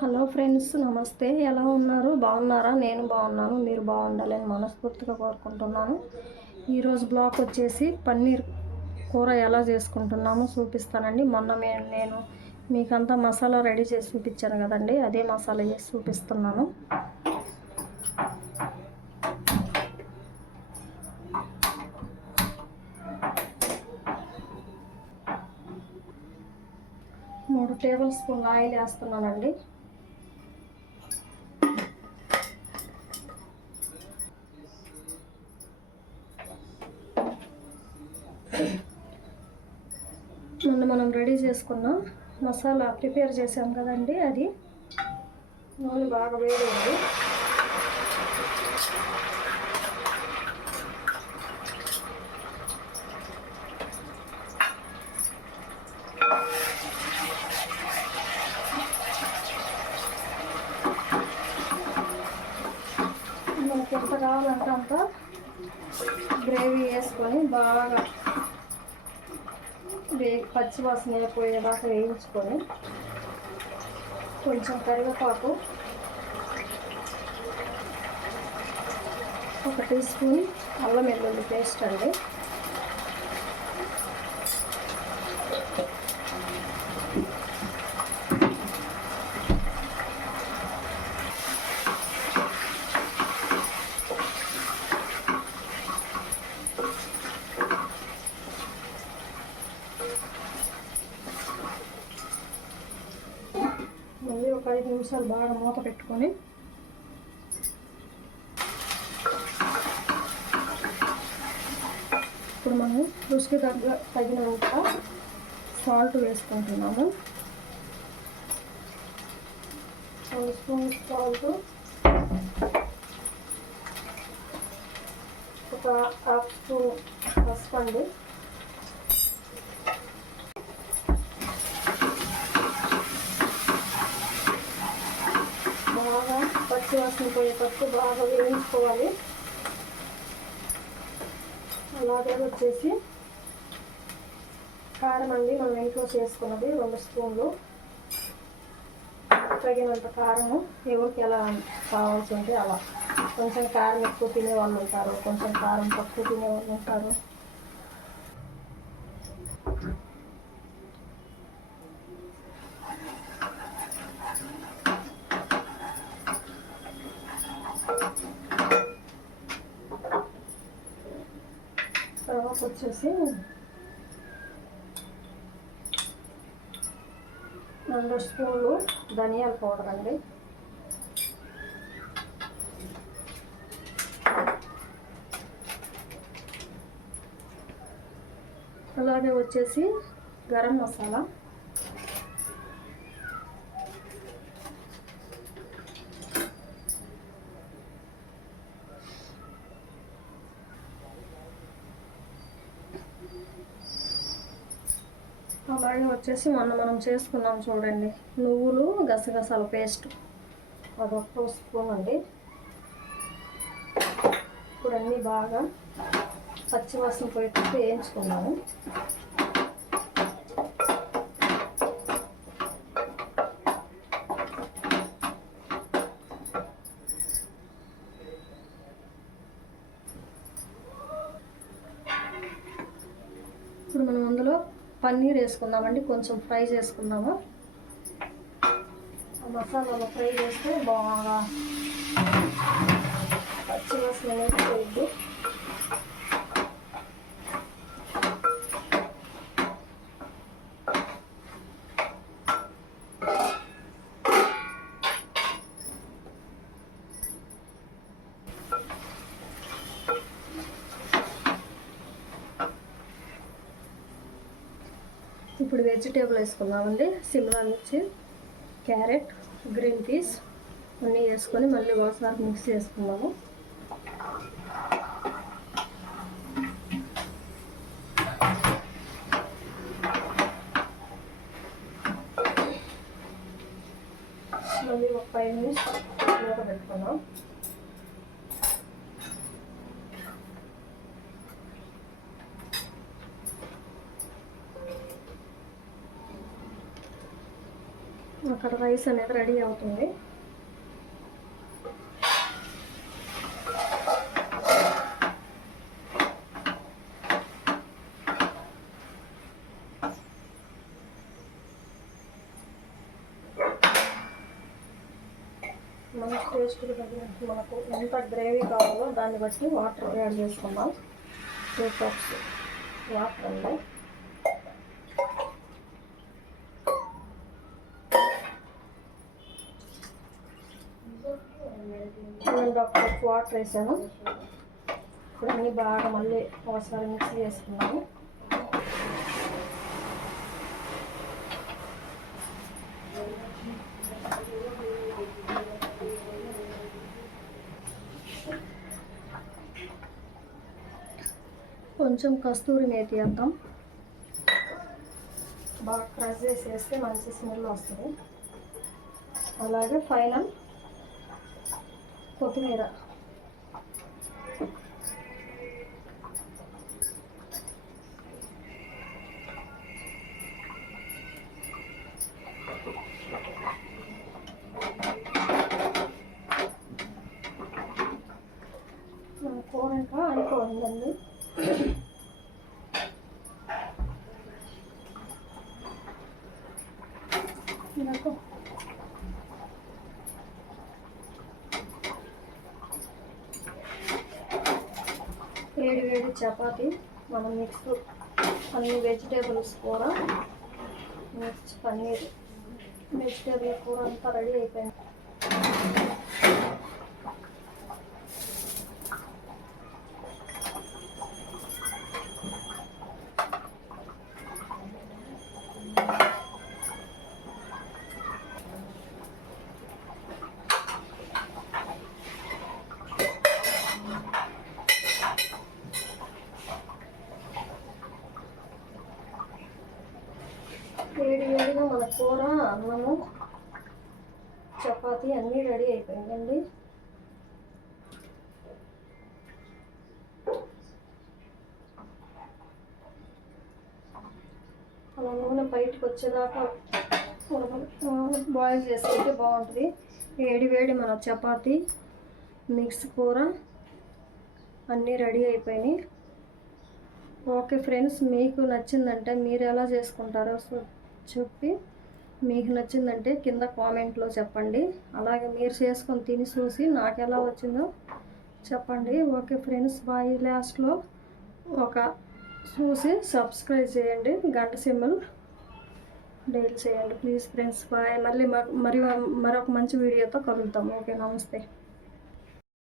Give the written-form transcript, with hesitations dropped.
Hello friends, నమస్తే. ఎలా ఉన్నారు? బాగున్నారా? నేను బాగున్నాను. మీరు బాగుండాలని మనస్ఫూర్తిగా కోరుకుంటున్నాను. ఈరోజు బ్లాగ్ వచ్చేసి పన్నీర్ కూర ఎలా చేసుకుంటున్నామో చూపిస్తానండి. మొన్న నేను మీకంతా మసాలా రెడీ చేసి చూపించాను కదండి, అదే మసాలా చేసి చూపిస్తున్నాను. మూడు టేబుల్ స్పూన్ల ఆయిల్ వేస్తున్నానండి. మొన్న మనం రెడీ చేసుకున్న మసాలా ప్రిపేర్ చేసాం కదండి, అది నూనె బాగా వేడైంది. మనకి ఎంత కావాలంటే అంత గ్రేవీ వేసుకొని బాగా పచ్చి వాసన పోయేదాకా వేయించుకొని కొంచెం కరివేపాకు, 1 టీ స్పూన్ అల్లం వెల్లుల్లి పేస్ట్ అండి, మళ్ళీ ఒక 5 నిమిషాలు బాగా మూత పెట్టుకొని ఇప్పుడు మనం రుచికి తగినంత సాల్ట్ వేసుకుంటున్నాము. 1 స్పూన్ సాల్ట్, ఒక 1/2 స్పూన్ పసుపు అండి, బాగా పచ్చి వాసన పోయేటట్టు బాగా వేయించుకోవాలి. అలాగే వచ్చేసి కారం అండి, మనం ఇంట్లో చేసుకున్నది 2 స్పూన్లు, తగినంత కారము. ఎవరికి ఎలా కావాల్సి ఉంటే అలా, కొంచెం కారం ఎక్కువ తినేవాళ్ళు ఉంటారు, కొంచెం కారం తక్కువ తినేవాళ్ళు ఉంటారు. తర్వాత వచ్చేసి 2 స్పూన్లు ధనియాల పౌడర్ అండి, అలాగే వచ్చేసి గరం మసాలా, అలాగే వచ్చేసి మనం చేసుకున్నాం చూడండి నువ్వులు గసగసాల పేస్ట్, అది 1 స్పూన్ అండి. ఇప్పుడు అన్నీ బాగా పచ్చివాసన పోయేటట్టు వేయించుకున్నాము. ఇప్పుడు మనం అందులో పన్నీర్ వేసుకుందామండి, కొంచెం ఫ్రై చేసుకుందాము. మసాలాలో ఫ్రై చేస్తే బాగా పచ్చివాసన అనేది పోయింది. ఇప్పుడు వెజిటేబుల్ వేసుకుందామండి. సిమ్లా మిర్చి, క్యారెట్, గ్రీన్ పీస్ అన్నీ వేసుకొని మళ్ళీ ఒకసారి మిక్స్ చేసుకుందాము. మళ్ళీ ఒక 5 నిమిషాలు మూత పెట్టుకున్నాం. అక్కడ రైస్ అనేది రెడీ అవుతుంది. మన టేస్ట్కి తగినట్టు మనకు ఎంత గ్రేవీ కావాలో దాన్ని బట్టి వాటర్ యాడ్ చేసుకుందాం. 2 కప్స్ వాటర్ అండి. 2.5 కప్ వాటర్ వేసాను. ఇప్పుడు అన్నీ బాగా మళ్ళీ ఒకసారి మిక్స్ చేసుకున్నాము. కొంచెం కస్తూరి మేతి వేద్దాం. బాగా క్రష్ చేసి వేస్తే మంచి స్మెల్ వస్తుంది. అలాగే ఫైనల్ కొత్తిమీర. కూర ఇంకా అయిపోయిందండి. నాకు వేడి చపాతీ, మనం మిక్స్ అన్ని వెజిటేబుల్స్ కూర, మిక్స్ పన్నీర్, వెజిటేబుల్ కూర అంతా రెడీ అయిపోయింది. వేడిగా మన కూర, అన్నము, చపాతీ అన్నీ రెడీ అయిపోయిందండి. అలా నూనె బయటకు వచ్చేదాకా బాయిల్ చేసుకుంటే బాగుంటుంది. వేడి మన చపాతీ, మిక్స్ కూర అన్నీ రెడీ అయిపోయినాయి. ఓకే ఫ్రెండ్స్, మీకు నచ్చిందంటే మీరు ఎలా చేసుకుంటారో చెప్పి, మీకు నచ్చిందంటే కింద కామెంట్లో చెప్పండి. అలాగే మీరు చేసుకొని తిని చూసి నాకు ఎలా వచ్చిందో చెప్పండి. Okay friends, bye. లాస్ట్లో ఒక చూసి సబ్స్క్రైబ్ చేయండి, గంట సింబల్ డైల్ చేయండి ప్లీజ్ ఫ్రెండ్స్. బాయ్. మళ్ళీ మరొక మంచి వీడియోతో కలుద్దాం. ఓకే, నమస్తే.